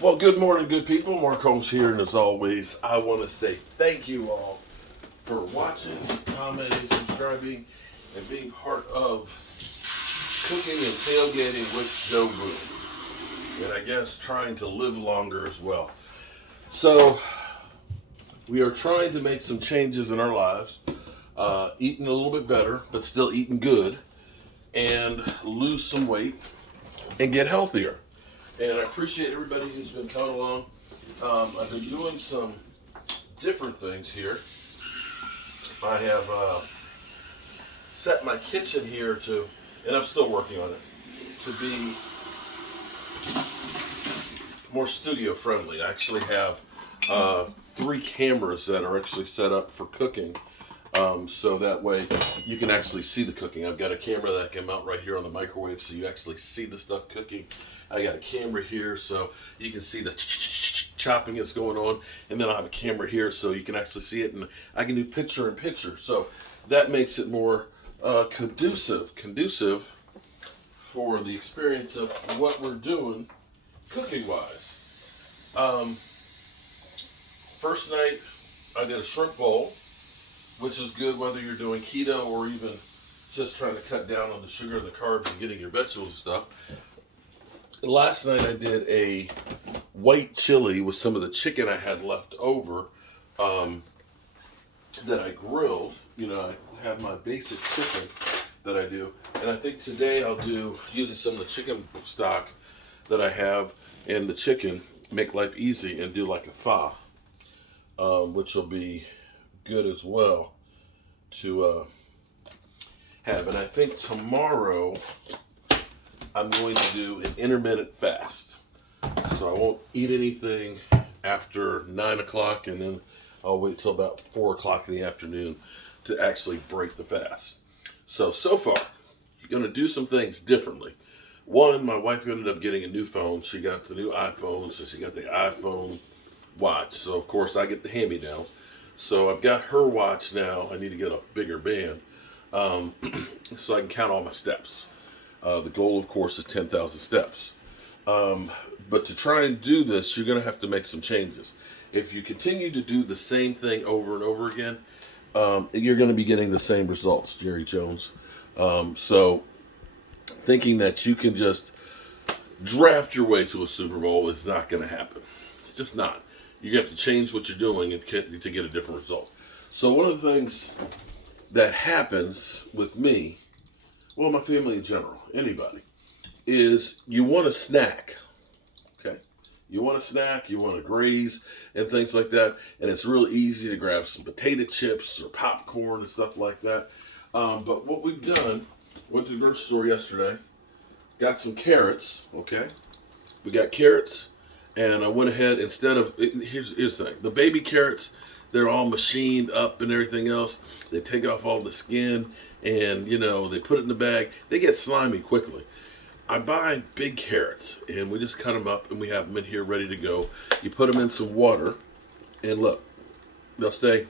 Well, good morning, good people. Mark Holmes here, and as always, I want to say thank you all for watching, commenting, subscribing, and being part of cooking and tailgating with Joe Boone. And I guess trying to live longer as well. So, we are trying to make some changes in our lives, eating a little bit better, but still eating good, and lose some weight and get healthier. And I appreciate everybody who's been coming along. I've been doing some different things here. I have set my kitchen here to, and I'm still working on it, to be more studio friendly. I actually have 3 cameras that are actually set up for cooking. So that way you can actually see the cooking. I've got a camera that can mount right here on the microwave so you actually see the stuff cooking. I got a camera here so you can see the chopping that's going on. And then I have a camera here so you can actually see it. And I can do picture in picture. So that makes it more conducive for the experience of what we're doing cooking wise. First night I did a shrimp bowl, which is good whether you're doing keto or even just trying to cut down on the sugar and the carbs and getting your vegetables and stuff. Last night I did a white chili with some of the chicken I had left over that I grilled. You know, I have my basic chicken that I do. And I think today I'll do, using some of the chicken stock that I have and the chicken, make life easy and do like a pho, which will be good as well to have. And I think tomorrow I'm going to do an intermittent fast. So I won't eat anything after 9 o'clock, and then I'll wait till about 4 o'clock in the afternoon to actually break the fast. So far, you're going to do some things differently. One, my wife ended up getting a new phone. She got the new iPhone, so she got the iPhone watch. So of course I get the hand-me-downs. So I've got her watch now. I need to get a bigger band so I can count all my steps. The goal, of course, is 10,000 steps. But to try and do this, you're going to have to make some changes. If you continue to do the same thing over and over again, you're going to be getting the same results, Jerry Jones. So thinking that you can just draft your way to a Super Bowl is not going to happen. It's just not. You have to change what you're doing to get a different result. So one of the things that happens with me, well, my family in general, anybody, is you want a snack, okay? You want a snack, you want to graze, and things like that, and it's really easy to grab some potato chips or popcorn and stuff like that. But what we've done, went to the grocery store yesterday, got some carrots, okay? We got carrots, and I went ahead, instead of, here's the thing, the baby carrots, they're all machined up and everything else. They take off all the skin, and, you know, they put it in the bag. They get slimy quickly. I buy big carrots, and we just cut them up, and we have them in here ready to go. You put them in some water, and look, they'll stay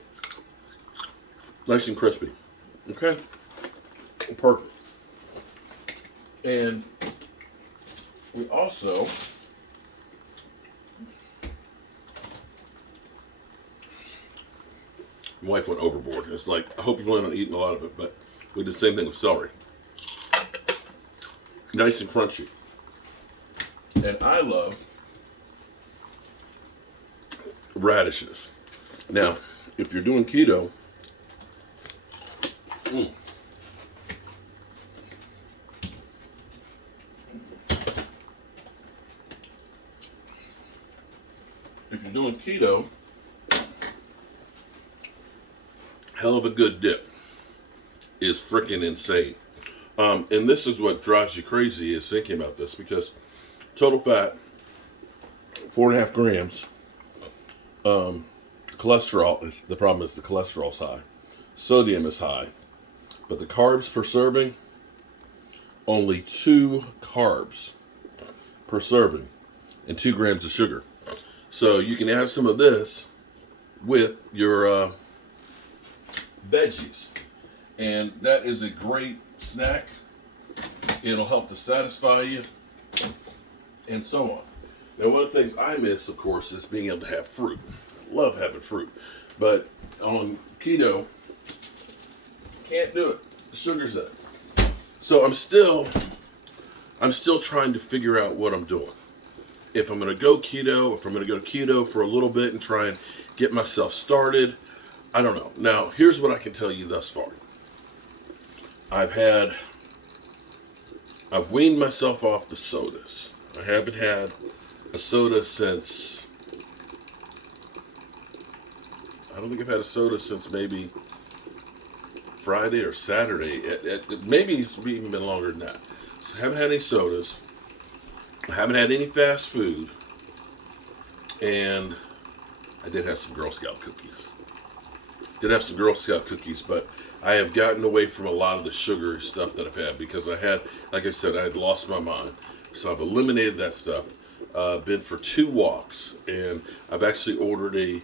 nice and crispy. Okay? Perfect. And we also my wife went overboard. It's like, I hope you plan on eating a lot of it, but we did the same thing with celery. Nice and crunchy. And I love radishes. Now, if you're doing keto, hell of a good dip is freaking insane. And this is what drives you crazy, is thinking about this, because total fat, 4.5 grams. Cholesterol is the problem. Is the cholesterol's high, sodium is high, but the carbs per serving, only 2 carbs per serving, and 2 grams of sugar. So you can have some of this with your veggies, and that is a great snack. It'll help to satisfy you, and so on. Now, one of the things I miss, of course, is being able to have fruit. Love having fruit. But on keto, can't do it. The sugar's in it. So I'm still trying to figure out what I'm doing. If I'm going to go keto, if I'm going to go keto for a little bit and try and get myself started, I don't know. Now, here's what I can tell you thus far. I've weaned myself off the sodas. I haven't had a soda since, I don't think I've had a soda since maybe Friday or Saturday. Maybe it's even been longer than that. So I haven't had any sodas. I haven't had any fast food. And I did have some Girl Scout cookies. But I have gotten away from a lot of the sugary stuff that I've had because I had lost my mind. So I've eliminated that stuff. Been for 2 walks, and I've actually ordered a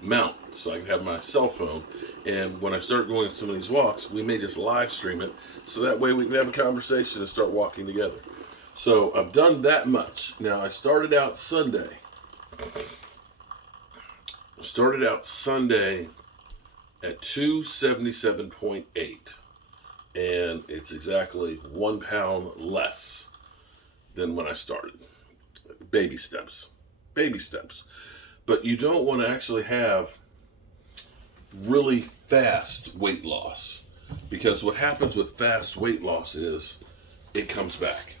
mount so I can have my cell phone. And when I start going on some of these walks, we may just live stream it so that way we can have a conversation and start walking together. So I've done that much. Now, I started out Sunday at 277.8, and it's exactly 1 pound less than when I started. Baby steps. But you don't want to actually have really fast weight loss, because what happens with fast weight loss is it comes back.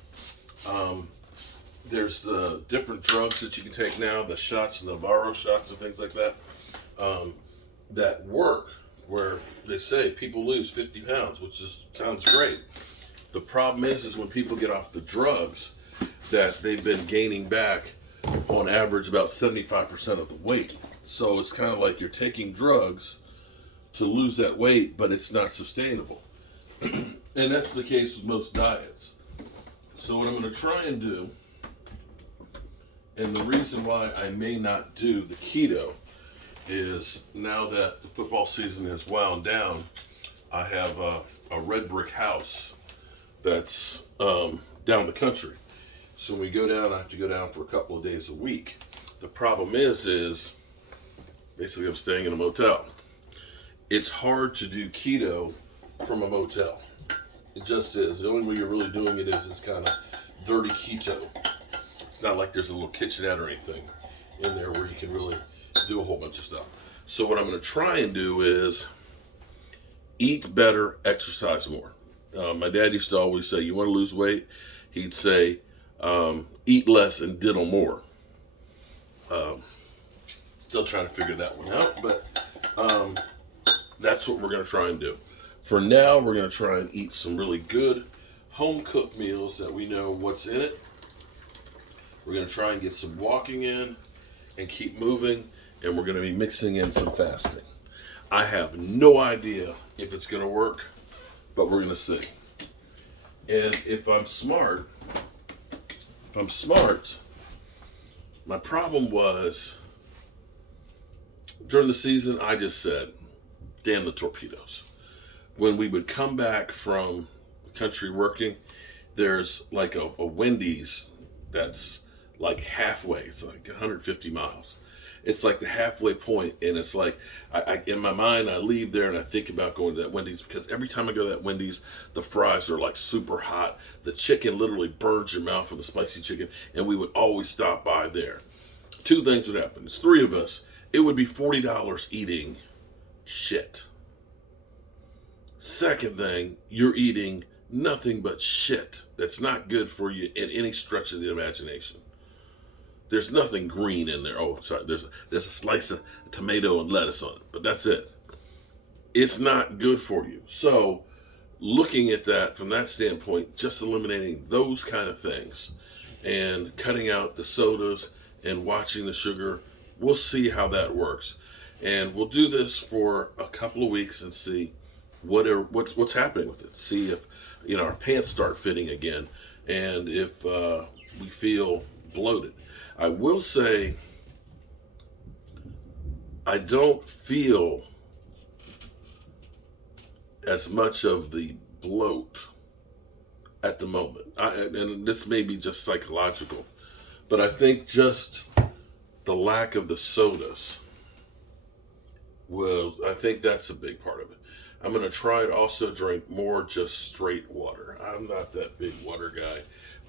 There's the different drugs that you can take now, the shots, the Navarro shots and things like that, that work, where they say people lose 50 pounds, which sounds great. The problem is when people get off the drugs, that they've been gaining back on average about 75% of the weight. So it's kind of like you're taking drugs to lose that weight, but it's not sustainable. And that's the case with most diets. So what I'm going to try and do, and the reason why I may not do the keto, is now that the football season has wound down, I have a red brick house that's down the country. So when we go down, I have to go down for a couple of days a week. The problem is basically I'm staying in a motel. It's hard to do keto from a motel. It just is. The only way you're really doing it is it's kind of dirty keto. It's not like there's a little kitchenette or anything in there where you can really do a whole bunch of stuff. So what I'm going to try and do is eat better, exercise more. My dad used to always say, you want to lose weight? He'd say, eat less and diddle more. Still trying to figure that one out, but that's what we're going to try and do. For now, we're going to try and eat some really good home-cooked meals that we know what's in it. We're going to try and get some walking in and keep moving, and we're going to be mixing in some fasting. I have no idea if it's going to work, but we're going to see. And if I'm smart, my problem was during the season, I just said, damn the torpedoes. When we would come back from country working, there's like a Wendy's that's like halfway. It's like 150 miles. It's like the halfway point, and it's like, I in my mind, I leave there and I think about going to that Wendy's, because every time I go to that Wendy's, the fries are like super hot. The chicken literally burns your mouth with the spicy chicken, and we would always stop by there. 2 things would happen. It's 3 of us. It would be $40 eating shit. Second thing, you're eating nothing but shit that's not good for you in any stretch of the imagination. There's nothing green in there. Oh, sorry. There's a slice of tomato and lettuce on it, but that's it. It's not good for you. So looking at that from that standpoint, just eliminating those kind of things and cutting out the sodas and watching the sugar, we'll see how that works. And we'll do this for a couple of weeks and see what's happening with it. See if our pants start fitting again, and if we feel bloated. I will say I don't feel as much of the bloat at the moment. And this may be just psychological, but I think just the lack of the sodas I think that's a big part of it. I'm going to try to also drink more just straight water. I'm not that big water guy,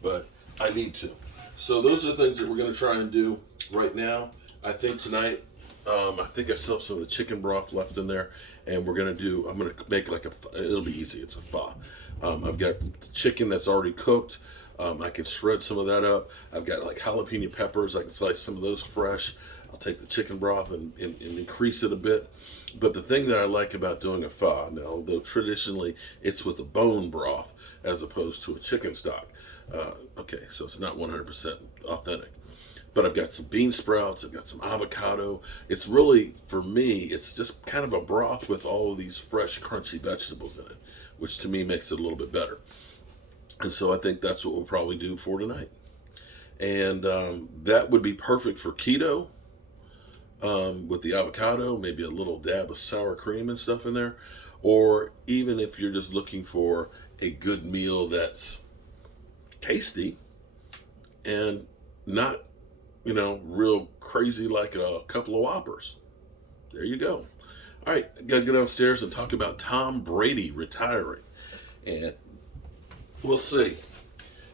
but I need to. So those are the things that we're going to try and do right now. I think tonight, I think I still have some of the chicken broth left in there, and I'm going to make like it'll be easy. It's a pho. I've got the chicken that's already cooked. I can shred some of that up. I've got like jalapeno peppers. I can slice some of those fresh. I'll take the chicken broth and increase it a bit. But the thing that I like about doing a pho, now, although traditionally it's with a bone broth as opposed to a chicken stock. Okay, so it's not 100% authentic. But I've got some bean sprouts, I've got some avocado. It's really, for me, it's just kind of a broth with all of these fresh, crunchy vegetables in it, which to me makes it a little bit better. And so I think that's what we'll probably do for tonight. And that would be perfect for keto, with the avocado, maybe a little dab of sour cream and stuff in there. Or even if you're just looking for a good meal that's tasty and not, real crazy like a couple of Whoppers. There you go. All right, I got to go downstairs and talk about Tom Brady retiring. And we'll see.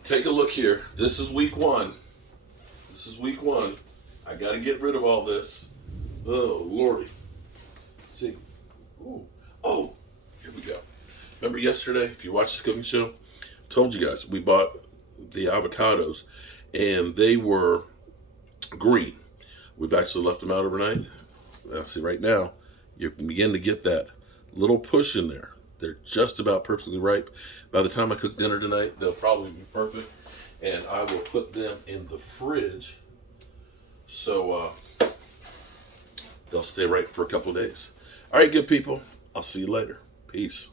Take a look here. This is week one. I got to get rid of all this. Oh, Lordy. Let's see. Ooh. Oh, here we go. Remember yesterday, if you watched the cooking show, I told you guys we bought the avocados and they were green. We've actually left them out overnight. See, right now, you can begin to get that little push in there. They're just about perfectly ripe. By the time I cook dinner tonight, they'll probably be perfect. And I will put them in the fridge so they'll stay ripe for a couple of days. All right, good people. I'll see you later. Peace.